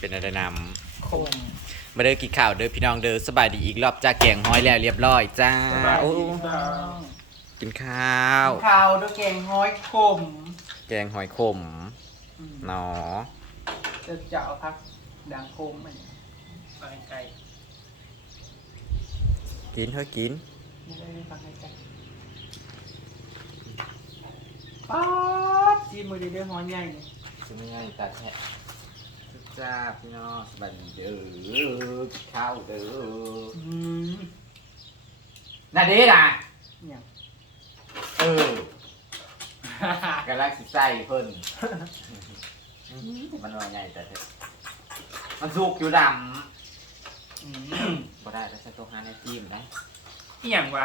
เป็นอะไรนคมำมาเด้อกินข้าวเด้อพี่น้องเด้อสบายดีอีกรอบจ้าแกงห้อยแล้วเรียบร้อยจ้าโอ้กินข้าว ข้าวด้วยแกงห้อยขมแกงหอยขมอืมหนอจะจะเอาพักดังโคมมันไปไกลกินเฮ้ยกินไม่ได้ฟังไกลป๊าดจีมือดีเด้อห้อยใหญ่เนี่ย จะไม่ง่ายตัดแทะ จ้าพี่น้องสบายดีเด้อกินข้าวเด้ออืมน่าเด้น่ะเนี่ย เออกำลังสิใส่เพิ่นมันว่าไงแต่เถอะมันสุกอยู่ดอืมำบ่ได้แล้วใช้ตัวหาในทีมนะอหย่างวะ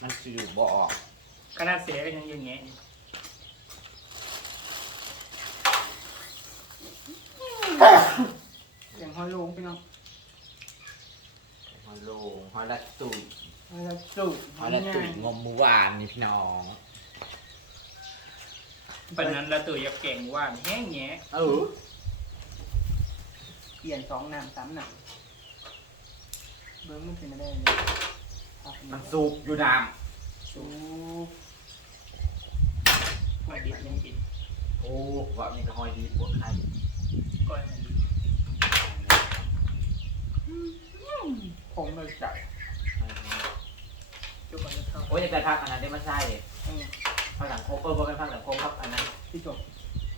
มันสิอยู่บ่ออกขนาดเสียก็ยังอยังเงี้ยอย่างห้อยลงพี่น้อง หอยโลงหอยละตุย ห้อยละจุก หอย ละตุยงมเมื่อวานนี่พี่น้องปันนั้นเราตื่นอยากเก่งว่านแห้งแง่เออเปลี่ยนสองหนามสามหนามเบิ้งมันเป็นไม่ได้เลยครับมันสุกอยู่ดสูบว่าดิบยังกินำโอ้ว่ามีกระหอยดีปวดไข่ก้อยมันดีผมเลยจัด จุกมันจะเข้าโอ้ยอยากจะทักอันนั้นได้มาใช่อืมภาคสังคมเออบ่เป็นภาคสังคมครับอันนั้นพี่จบ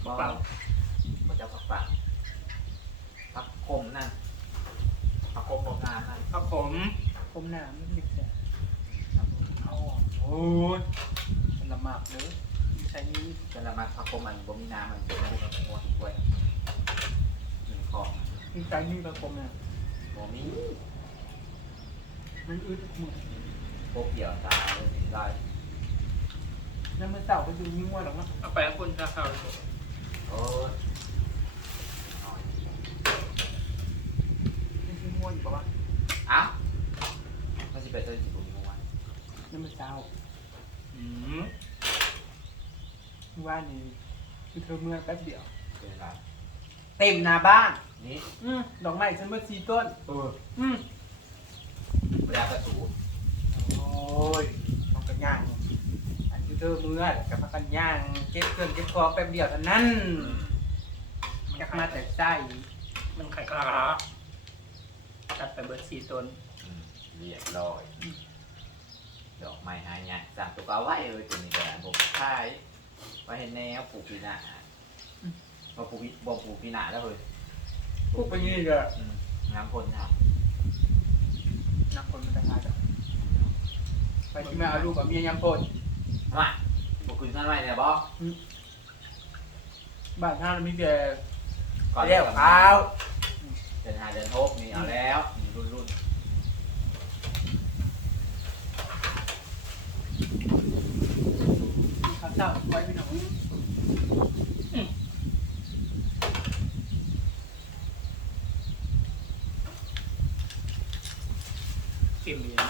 บ่บ่จะพักปักพักคมนั่นพักคมโรงงานนั่นข้าวขมผมหนามไม่เด็กเนี่ยเอาออกโอ้ยมันละหมากเลยใช้นี้จะละมาพักคมมันบ่มีน้ำมันเป็นอะไรกับหัวกล้วยหนึ่งของมีใช้นี้กับผมเนี่ยบ่มีมันอึดหมือ พวกเกี่ยวตาเลยสิได้แล้วเมื่อเต่าก็ดูนิ่งว่าหรอกเนาะเอาไปให้คุณจะเข้าเลยโอ้ยไม่ใช่ง่วนอยู่ปะวะเอ้ามันสิไปเจอสิบุญมวนแล้วเมื่อเช้าอืมว่านี่คือเธอเมื่อแป๊บเดียวเป็นไรเต็มหน้าบ้านนี่อืมดอกไม้ฉันเมื่อสี่ต้นเอออืมเวลากระสูโอ้ ยต้องกันย่าง อันที่เธอเมื่อกับพักกันย่างเก็บเครื่องเก็บของแป๊บเดียวเท่านั้นอยากมาแต่ใส่มันไข่กระตัดไปเบิร์ดสี่ต้นอืมเรียบร้อย ดอกไม้หายเนี่ยสั่งตัวเอาไว้เลยตัวนี้แกผมขายไว้เห็นแนวปลูกปีหน้าบ่ปลูกปีบ่ปลูกปีหน้าแล้วเฮ้ยพวกไปนี่ก็อืมงามพลครับนักคนมันจะหาจ้ะ ไปที่มาเอาลูกกับเมียยำพนมาปลูกคืนนั่นไว้เนี่ยบ่บ้านท่าเรามีแต่ก่อนเรียกจะข้าวเดินหาเดินทบนี่เอาแล้วนี่รุ่นรุ่นข้าวเช้าไว้พี่น้อง เค็มดีนะ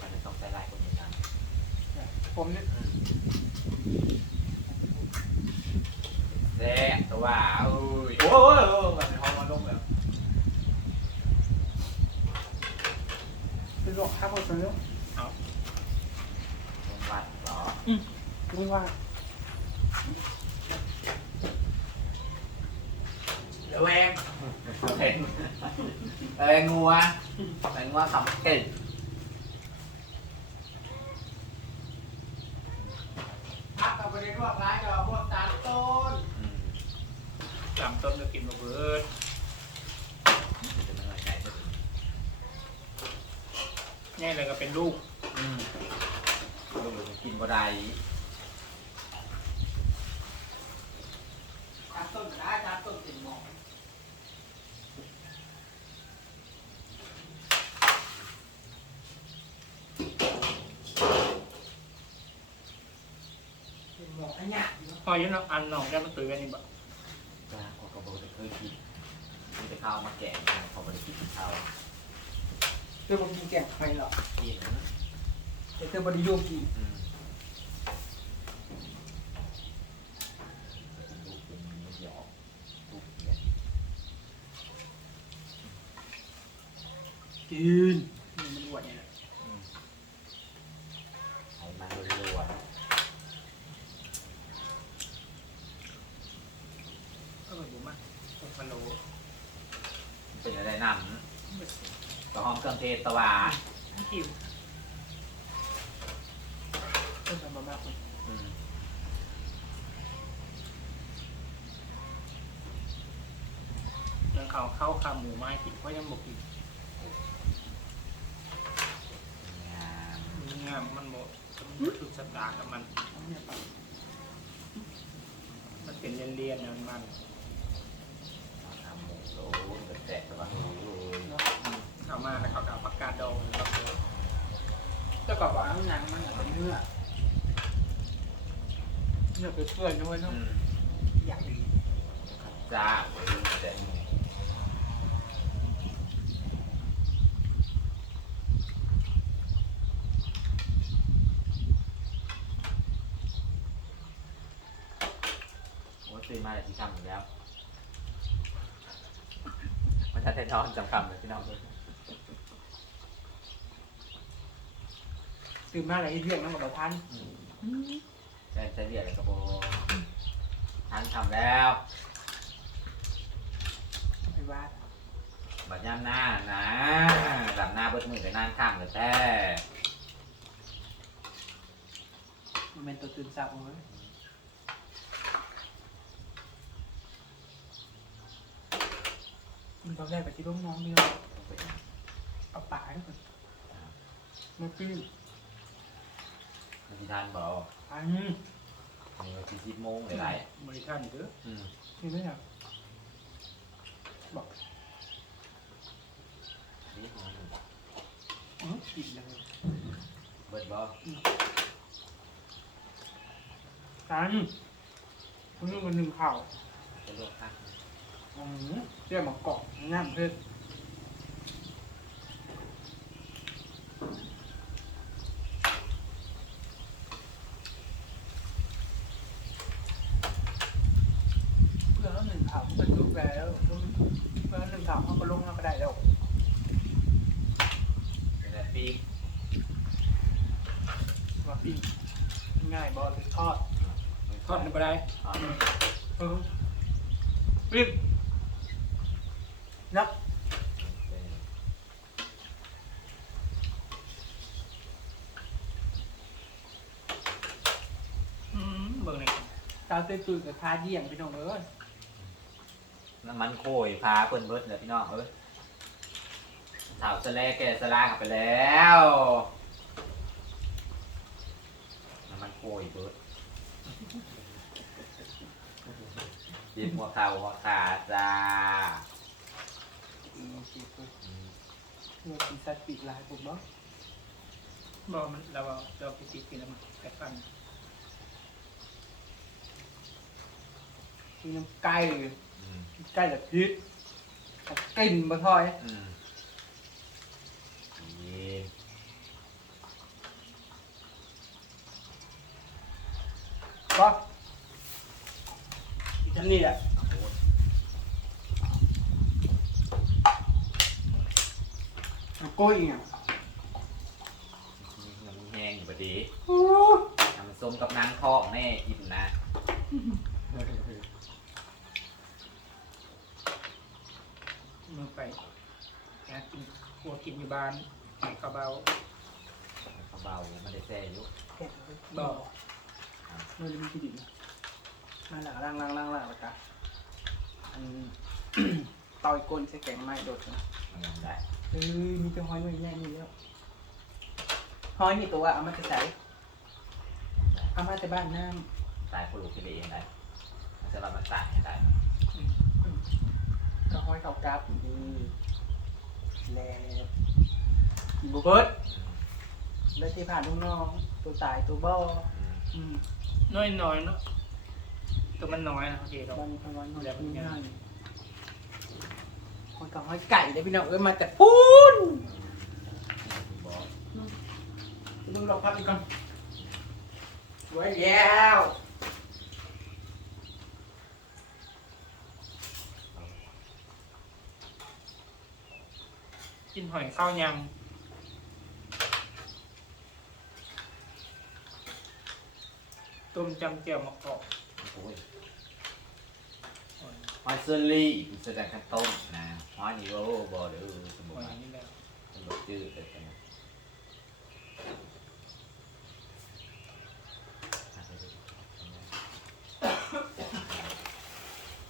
มันจะต้องใส่ลายคนนี้นะ ผมเนี่ย แซ่บตัวว่าเอ้ยโอ้ยโอ้ยมันเป็นห้องมันลงแล้วคือหลอกข้าวหมดเลยลงวัดเหรอไม่ว่าเดี๋ยวแรงเห็นเอ้ยงัวไอ้งัวสำเก่งพักกับประเด็นว่าร้ายกับพวกตาลต้น อืมลำต้นก็กินมาเบิร์ดจะเหนื่อยใหญ่จะถึงง่ายเลยก็เป็นลูกอืมลูกหรือกินบ่ได้ตาลต้นก็ได้ตาลต้นติดหมอนติดหมอนอันเนี้ยพออยุ่นอันหนองได้มันตื่นกันนี่บ่ ก็ขอกระบอกจะเคยคิดมีแต่ข้าวมาแกงขอไม่ได้กินข้าวเธอบอกกินแกงไข่หรอกกินนะแต่เธอบริโยกินอืมกี่ยอมยกิน ศตะวาคิวเพิ่มมามากเลยอืมเรื่องเขาเข้าขาหมูไม้กินก็ยังบอกกินงามเนี่ยมันหมดถูกสตาร์กับมัน เนี่ยปะมันเป็นเรียนๆเนี่ยมันมันทำหมูโอ้ยเดือดแตกตะวาโอ้ยเนาะเอามาแล้วเขาก็ เอาปากกาดองแล้วก็เจ้ากับว่าหนังมันเป็นเนื้อเนื้อเปื่อยๆด้วยเนาะมอยากดีจ้าแต่โอ้ตื่นมาแต่ที่ทำอยู่แล้วมันจะเทนอนจำคำเลยพี่น้องเลย ตื่นมาอะไรที่เรียกนั่งกับท่านแต่จะเรียกอะไรก็โบทันทำแล้วไม่ว่าบัดย่ำหน้านะหลับหน้าเบิดมือไปนานข้ามเลยแต่มันเป็นตัวตื่นสาวเลยมันตอนแรกไปที่ร่มน้องนี่เราเอาป่าให้ก่อนมาปิ้ง มันที่ทานบอกอันมีวันที่สิบโมงเลยไรบริท่านเด้ออืมนี่ไม่อยากบอกนี่มันอ๋อกินเลยเบิดบ่กันคุณนึกวันหนึ่งข่าวจะลวกค่ะอืมเรียกมาเกาะง่ามเพื่อนเพื่อนหนึ่งข่าวมันก็ยุบแล้วเพื่อนหนึ่งข่าวเขาก็ลงแล้วก็ได้แล้ว เป็นแบบปีก ว่าปิ้งง่าย บอลทอดทอดในบ่ได้ทอดเออปิ้งนับเป็นอืมเบิ่งเลยตาเต้นตื่นกับทาเยี่ยงพี่น้องเอ้ยน้ำมันโคยพาเปิ้นเบิดเลยพี่น้องเอ้ยสาวสะแลแกสลากลับไปแล้ว น้ำมันโคยเบิดบีบหัวเข่าหัวขาจ้าอืมสิเพื่อนอืมเพื่อสีสัตว์ปีกลายผมเนาะบอกมันเราเอาเราไปติดกินแล้วมันแกะฟันมีน้ำไก่อืมไก่แบบพริษกลิ่นบะทอย อืมเย็น ก็ฉันนี่แหละเอาโก้ยอีกอะมีเงินมีแห้งอยู่พอดีทำส้มกับนางทองแน่อิ่มนะมึงไปหากินครัวกินอยู่บ้านไก่กระเบาเขาเบามันได้แซ่อยู่แกะเลยบอก มันจะมีที่ดินมาหลังล่างล่างล่างล่างแล้วกันอันต่อยก้นใส่แกงไม้โดดนะมันยังได้เอ้ยมีแต่หอยหน่วยใหญ่นี่แล้วหอยนี่ตัวเอามาจะใส่เอามาจากบ้านน้ตายผู้ลูกที่เลี้ยงได้มันจะรับมันตายให้ได้ำก็หอยเข่ากราบดีแล้วบุเบิร์ตแล้วที่ผ่านลูกน้องตัวตายตัวบ่อ อืมอืมน้อยน้อยๆเนาะตัวมันน้อยนะโอเคเรามันประมาณหน่อยนี่ง่ายหอยกับหอยไก่เลยพี่น้องเอ้ยมาแต่ปูนบอกมึงลองพักอีกก่อนไว้แล้วกินหอยข้าวยัง ต้มจำเจียวมะกอกโอ้ยฮอยเซอรี่กูแสดงขั้นต้นนะฮอยนี่โอ้บอเด้อสมหบูอรยณ์นี่แหละเป็นรสจืดเลยกันนะ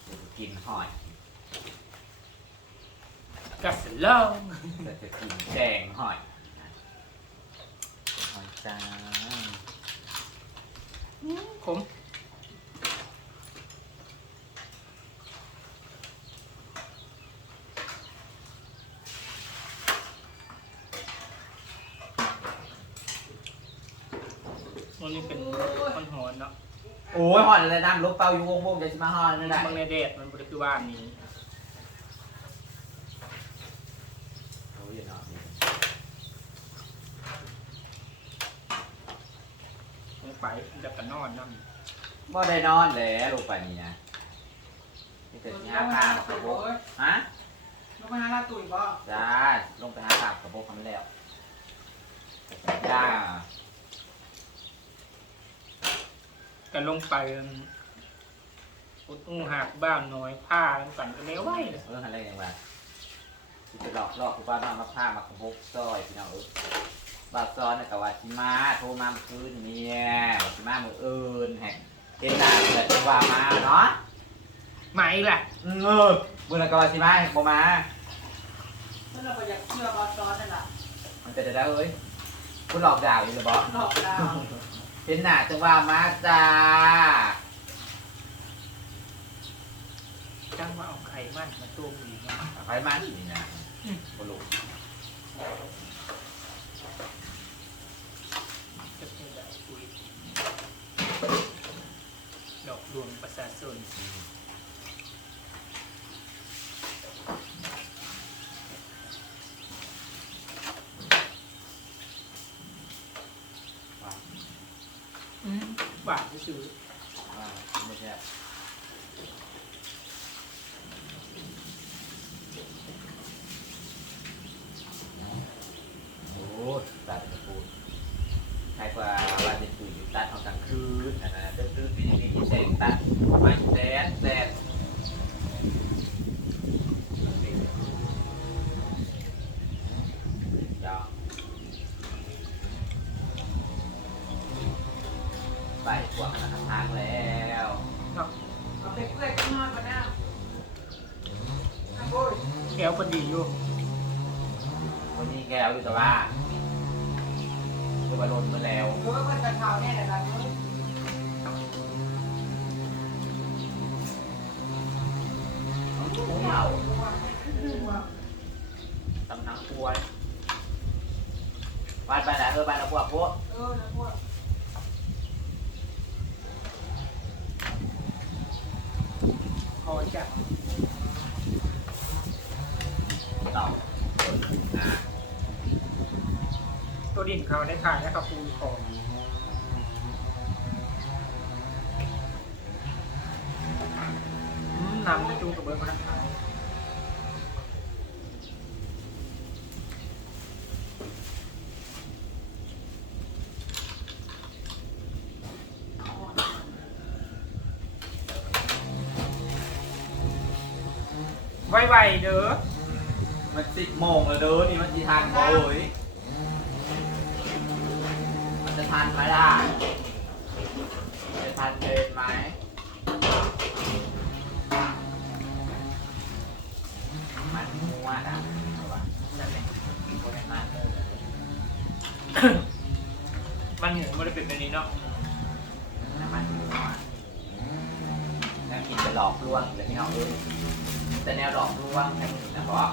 เดี๋ยวจะกินหอยกัสลองเราจะกินแกงหอยนะหอยจ้า ขมวันนี้เป็นคนหอนเนาะโอ้ยหอยอะไรน้ำลุกเป่าอยู่วงวงจะมาหอยนั่นแหละบางในเดดมันบริคือว่านนี้ โอ้ยเนาะ ลง ไปมันจะกันนอนนั่นบ่ได้นอนแล้วลงไปนี่นะนี่เกิดหาข้าวกระบอกฮะลงมาหาลาตุ๋ยบ่จ้าลงไปหาข้าวกระบอกทำแล้วจ้ากันลงไปอุดอู้หักบ้านน้อยผ้ากันกันแล้วไว้เลยเรื่องอะไรอย่างไรที่จะหลอกหลอกทุกบ้านมามาผ้ามากระบอกซอยพี่น้องเออ บาซ้อนเนี่ยกับว่าชิมาโทรมาเมื่อคืนเนี่ยว่าชิมาเมื่ออื่นแฮะเห็นหน้าเกิดว่ามาเนาะไหมล่ะ อืมเออเมื่อไรก็ว่าชิมาแฮะบ่มาเมื่อเราก็อยากเชื่อบอสซ้อนนั่นแหละมันเป็นได้เอ้ยคุณหลอกด่าอยู่หรือบ่หลอกดาว เห็นหน้าจังว่ามาจ้าจังว่าเอาไข่มันมาต้มดีเนาะไปมาที่นี่นะบลู จะเป็นแบบคุยดอกด วงประชาชนอืมหวานที่สุดว่าไม่ใช่โอ้ยตาจะพูดใครกว่าว่าจะตุยอยู่ตัดเอากลางคืนนะนะเรื่องคืนเป็นอย่างนี้แสงตัด ไม่แสนแสนจ้าไปกว่าทางแล้วเนาะเอาไปเพื่อนข้างนอกก่อนนะอะโอ้ยแก้วพอดีอยู่วันนี้แกวอยู่แต่ว่าคือว่าลนมาแล้วเออเพื่อนกันเท้าแน่แต่ละมื้อ ตำนังกล้วยบ้านไปไหนเออบ้านเราพวกพวกเออนะพวกพอจะต่ออ่าตัวดินเขาได้ขายแล้วกับปูของอืมนำไปดูกับเบอร์พนักงาน เด้อ มันสิบโมงแล้วเด้อนี่มันจีทานโอ้ยมันจะทันไหมล่ะจะทันเดินไหมมันมัวอะเอาวะนั่นแหละคนในมันเลยมันเหมือนมันเป็นแบบนี้เนาะน้ำมันมัวแล้วกินจะหลอกลวงเลยพี่น้องเอ้ย แต่แนวหลอกลวงแค่นี้นะเพราะ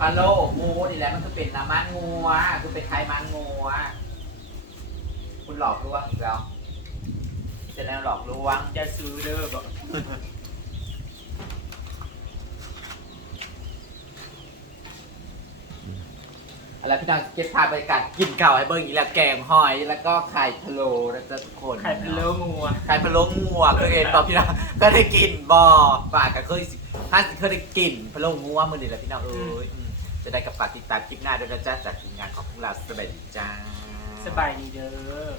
ปลาโลงูนี่แหละมันคือเป็นน้ำมันงัวคือเป็นไขมันงัวคุณหลอกลวงอีกแล้วจะแนวหลอกลวงจะซื้อเด้อบอก อะไรพี่น้องเก็บภาพบรรยากาศกินข้าวให้เบิ้งอีกแล้วแกงหอยแล้วก็ไข่พะโล้นะจ๊ะทุกคนไข่พะโล้งัวไข่พะโล้งัวเคยเห็นบ่พี่น้องก็ได้กินบ่ปากก็เคยสิถ้าสิเคยได้กินพะโล้งัวมื้อนี้แหละพี่น้องเอ้ยอืมจะได้กับฝากติดตามคลิปหน้าด้วยนะจ๊ะจากทีมงานของพวกเราสบายดีจ้าสบายดีเด้อ